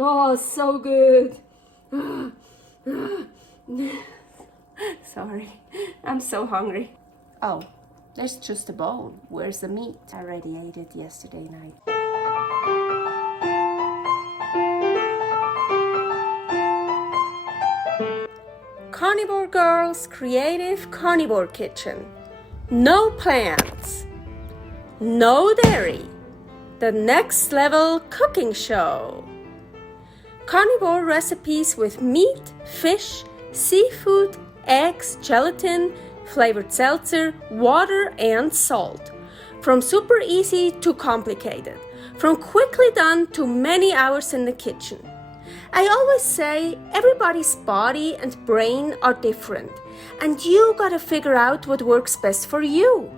Oh, so good. Sorry, I'm so hungry. Oh, there's just a bone. Where's the meat? I already ate it yesterday night. Carnivore Girl's Creative Carnivore Kitchen. No plants, no dairy, the next level cooking show. Carnivore recipes with meat, fish, seafood, eggs, gelatin, flavored seltzer, water, and salt. From super easy to complicated, from quickly done to many hours in the kitchen. I always say everybody's body and brain are different, and you gotta figure out what works best for you.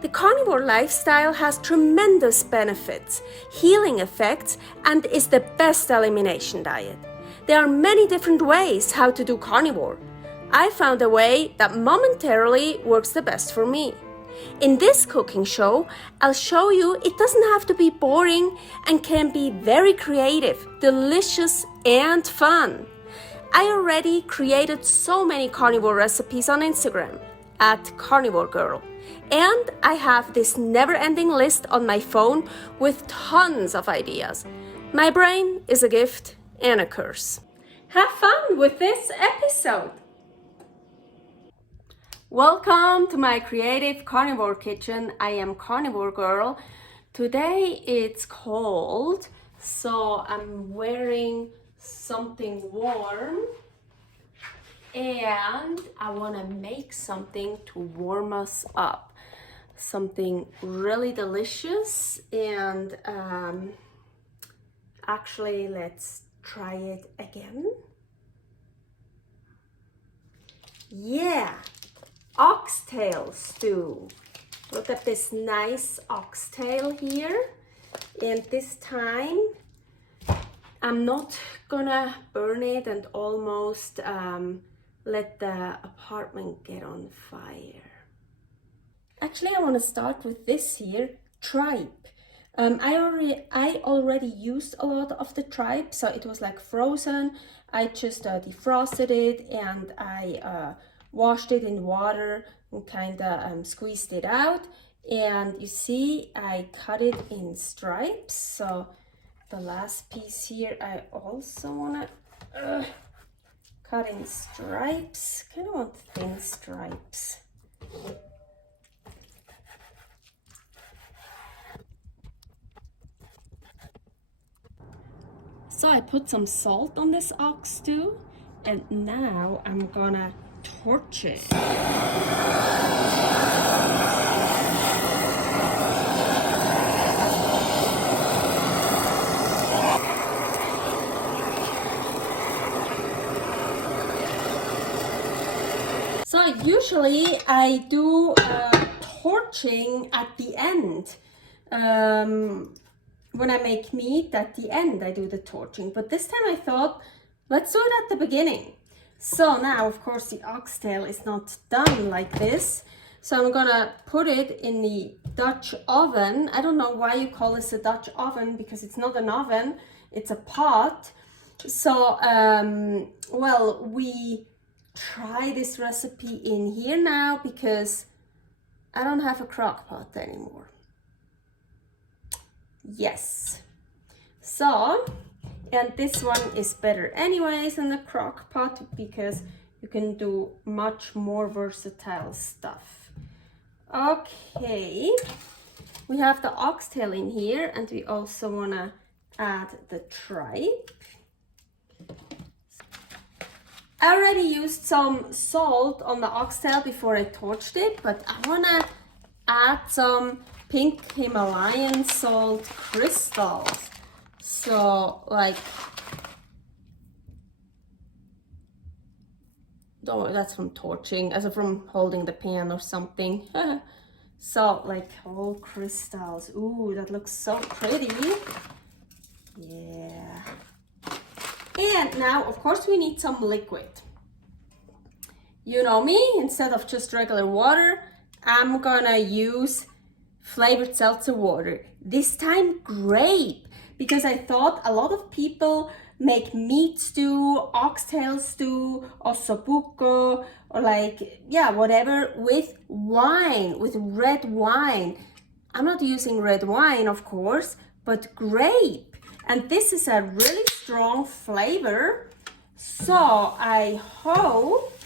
The carnivore lifestyle has tremendous benefits, healing effects, and is the best elimination diet. There are many different ways how to do carnivore. I found a way that momentarily works the best for me. In this cooking show, I'll show you it doesn't have to be boring and can be very creative, delicious, and fun. I already created so many carnivore recipes on Instagram at Carnivore Girl. And I have this never-ending list on my phone with tons of ideas. My brain is a gift and a curse. Have fun with this episode! Welcome to my creative carnivore kitchen. I am Carnivore Girl. Today it's cold, so I'm wearing something warm and I want to make something to warm us up. Something really delicious and actually let's try it again. Yeah! Oxtail stew. Look at this nice oxtail here. And this time I'm not gonna burn it and almost let the apartment get on fire. Actually, I want to start with this here, tripe. I already used a lot of the tripe, so it was like frozen. I just defrosted it and I washed it in water and kind of squeezed it out. And you see, I cut it in stripes. So the last piece here, I also want to cut in stripes. Kind of want thin stripes. So I put some salt on this ox stew, and now I'm gonna torch it. So usually I do torching at the end. When I make meat at the end, I do the torching. But this time I thought, let's do it at the beginning. So now, of course, the oxtail is not done like this. So I'm gonna put it in the Dutch oven. I don't know why you call this a Dutch oven, because it's not an oven, it's a pot. So, well, we try this recipe in here now because I don't have a crock pot anymore. Yes. So, and this one is better anyways than the crock pot because you can do much more versatile stuff. Okay, we have the oxtail in here and we also want to add the tripe. I already used some salt on the oxtail before I torched it, but I want to add some pink Himalayan salt crystals. So like, oh, that's from torching, as from holding the pan or something. So like whole crystals. Ooh, that looks so pretty. Yeah. And now, of course, we need some liquid. You know me, instead of just regular water, I'm gonna use flavored seltzer water. This time Grape, because I thought a lot of people make meat stew, oxtail stew, ossobuco, or like, yeah, whatever, with wine, with red wine. I'm not using red wine, of course, but grape. And this is a really strong flavor. So I hope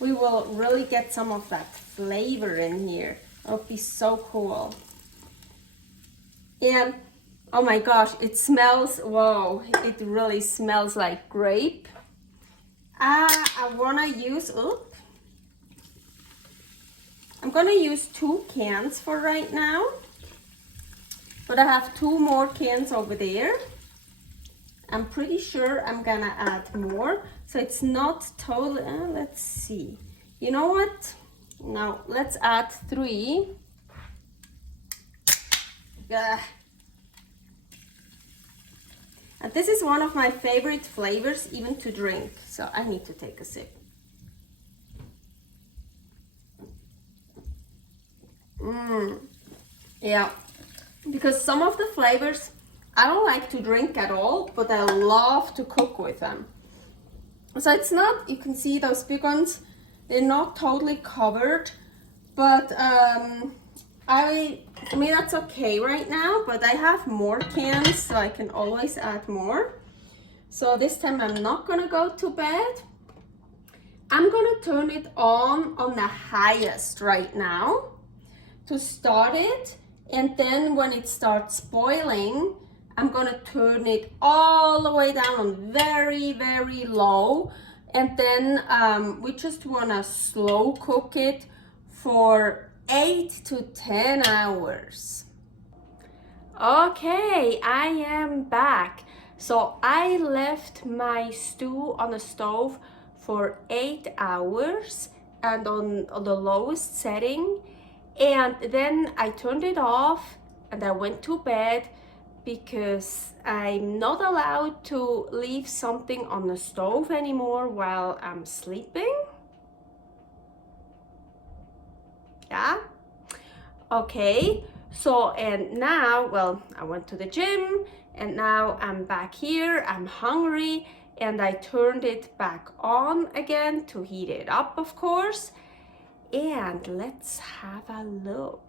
we will really get some of that flavor in here. It'll be so cool. And oh my gosh, it smells, whoa, it really smells like grape. I wanna use, I'm gonna use 2 cans for right now, but I have 2 more cans over there. I'm pretty sure I'm gonna add more, so it's not totally, let's see. You know what? Now let's add 3. And this is one of my favorite flavors even to drink, so I need to take a sip. Yeah, because some of the flavors I don't like to drink at all, but I love to cook with them. So it's not, you can see those big ones, they're not totally covered, but I mean that's okay right now, but I have more cans, so I can always add more. So this time I'm not gonna go to bed. I'm gonna turn it on the highest right now to start it, and then when it starts boiling, I'm gonna turn it all the way down on very, very low, and then we just wanna slow cook it for 8 to 10 hours. Okay, I am back. So I left my stew on the stove for 8 hours and on the lowest setting, and then I turned it off and I went to bed because I'm not allowed to leave something on the stove anymore while I'm sleeping. Yeah, okay, so and now, well, I went to the gym and now I'm back here, I'm hungry, and I turned it back on again to heat it up, of course, and let's have a look.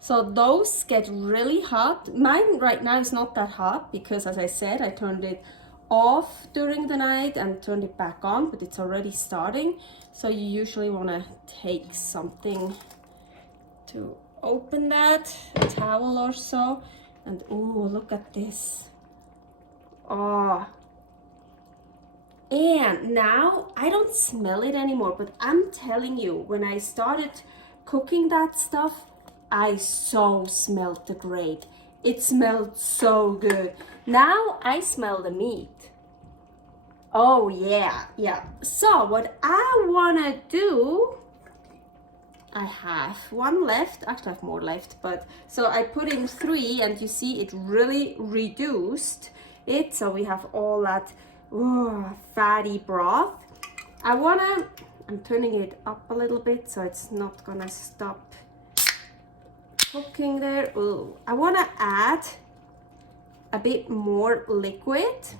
So those get really hot. Mine right now is not that hot because, as I said, I turned it off during the night and turned it back on, but it's already starting. So you usually want to take something to open that, a towel or so. And oh, look at this. Oh. And now I don't smell it anymore, but I'm telling you, when I started cooking that stuff, I so smelled the grape. It smelled so good. Now I smell the meat. Oh yeah, yeah. So what I wanna do, I have 1 left, actually I have more left, but so I put in 3 and you see it really reduced it. So we have all that fatty broth. I'm turning it up a little bit so it's not gonna stop cooking there. Ooh, I want to add a bit more liquid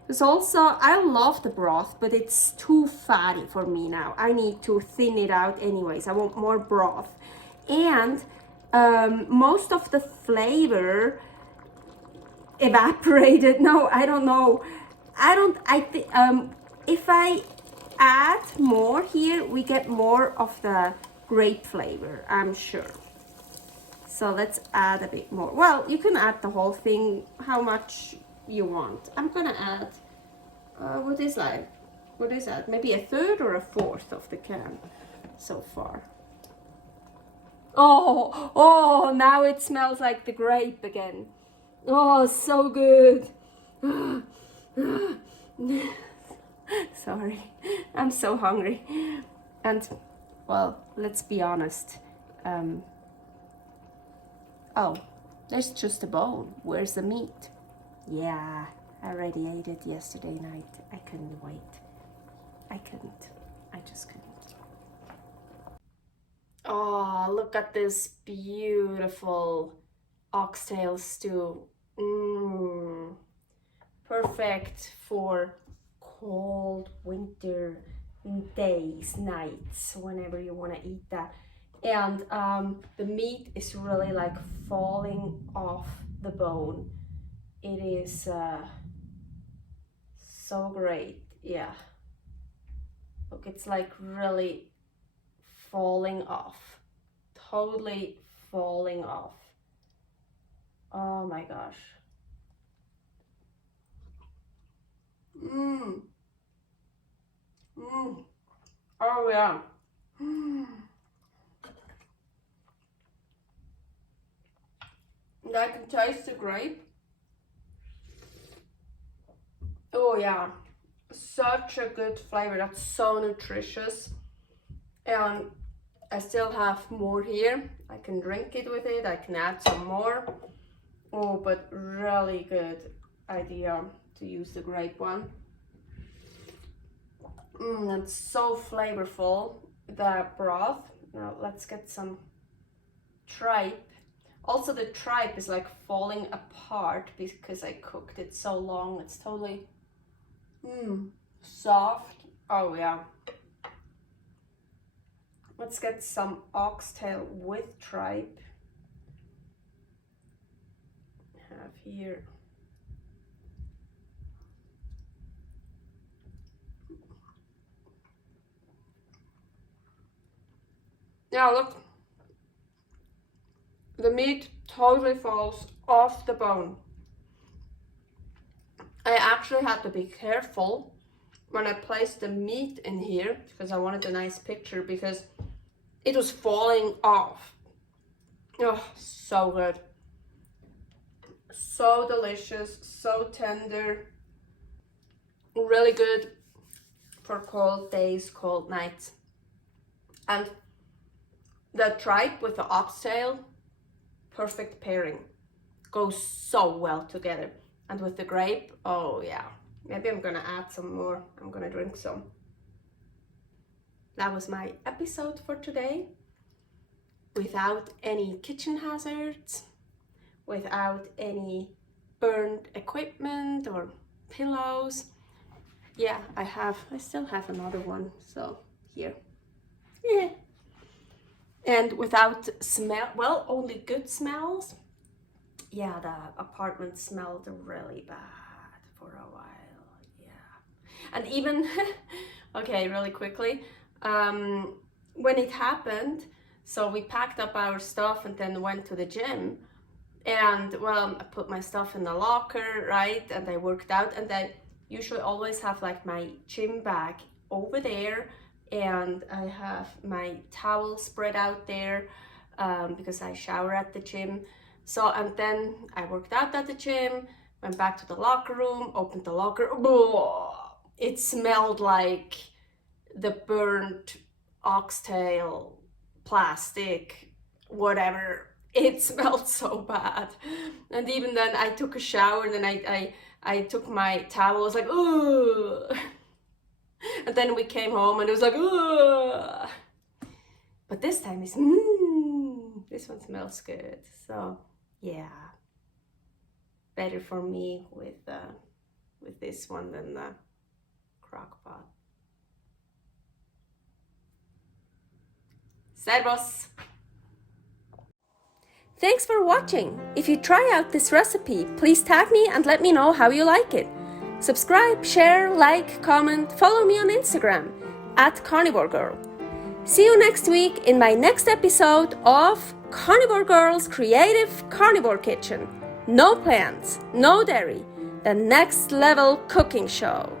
because also I love the broth, but it's too fatty for me now. I need to thin it out anyways. I want more broth, and most of the flavor evaporated. No, I don't know. If I add more here, we get more of the grape flavor, I'm sure. So let's add a bit more. Well, you can add the whole thing, how much you want. I'm gonna add, what is that? Maybe 1/3 or 1/4 of the can so far. Oh, now it smells like the grape again. Oh, so good. Sorry, I'm so hungry. And, well, let's be honest. Oh, there's just a bone. Where's the meat? Yeah, I already ate it yesterday night. I couldn't wait. I just couldn't. Oh, look at this beautiful oxtail stew. Perfect for cold winter days, nights, whenever you want to eat that. And the meat is really like falling off the bone. It is so great. Yeah, look, it's like really falling off, totally falling off. Oh my gosh. Oh yeah. And I can taste the grape. Oh yeah, such a good flavor. That's so nutritious. And I still have more here. I can drink it with it. I can add some more. Oh, but really good idea to use the grape one. That's so flavorful, the broth. Now let's get some tripe. Also, the tripe is like falling apart because I cooked it so long. It's totally soft. Oh yeah. Let's get some oxtail with tripe. I have here. Yeah, look. The meat totally falls off the bone. I actually had to be careful when I placed the meat in here because I wanted a nice picture because it was falling off. Oh, so good. So delicious, so tender. Really good for cold days, cold nights. And the tripe with the oxtail, perfect pairing. Goes so well together. And with the grape, oh yeah. Maybe I'm gonna add some more. I'm gonna drink some. That was my episode for today. Without any kitchen hazards, without any burned equipment or pillows. Yeah, I still have another one, so here. Yeah. And without smell, well, only good smells. Yeah, the apartment smelled really bad for a while, yeah. And even, okay, really quickly, when it happened, so we packed up our stuff and then went to the gym. And well, I put my stuff in the locker, right? And I worked out, and I usually always have like my gym bag over there. And I have my towel spread out there because I shower at the gym. So, and then I worked out at the gym, went back to the locker room, opened the locker. It smelled like the burnt oxtail, plastic, whatever. It smelled so bad. And even then I took a shower, and then I took my towel, I was like, ooh. And then we came home and it was like, ugh. But this time it's, this one smells good. So yeah, better for me with this one than the crock pot. Servus! Thanks for watching. If you try out this recipe, please tag me and let me know how you like it. Subscribe, share, like, comment, follow me on Instagram @CarnivoreGirl. See you next week in my next episode of Carnivore Girl's Creative Carnivore Kitchen. No plants, no dairy, the next level cooking show.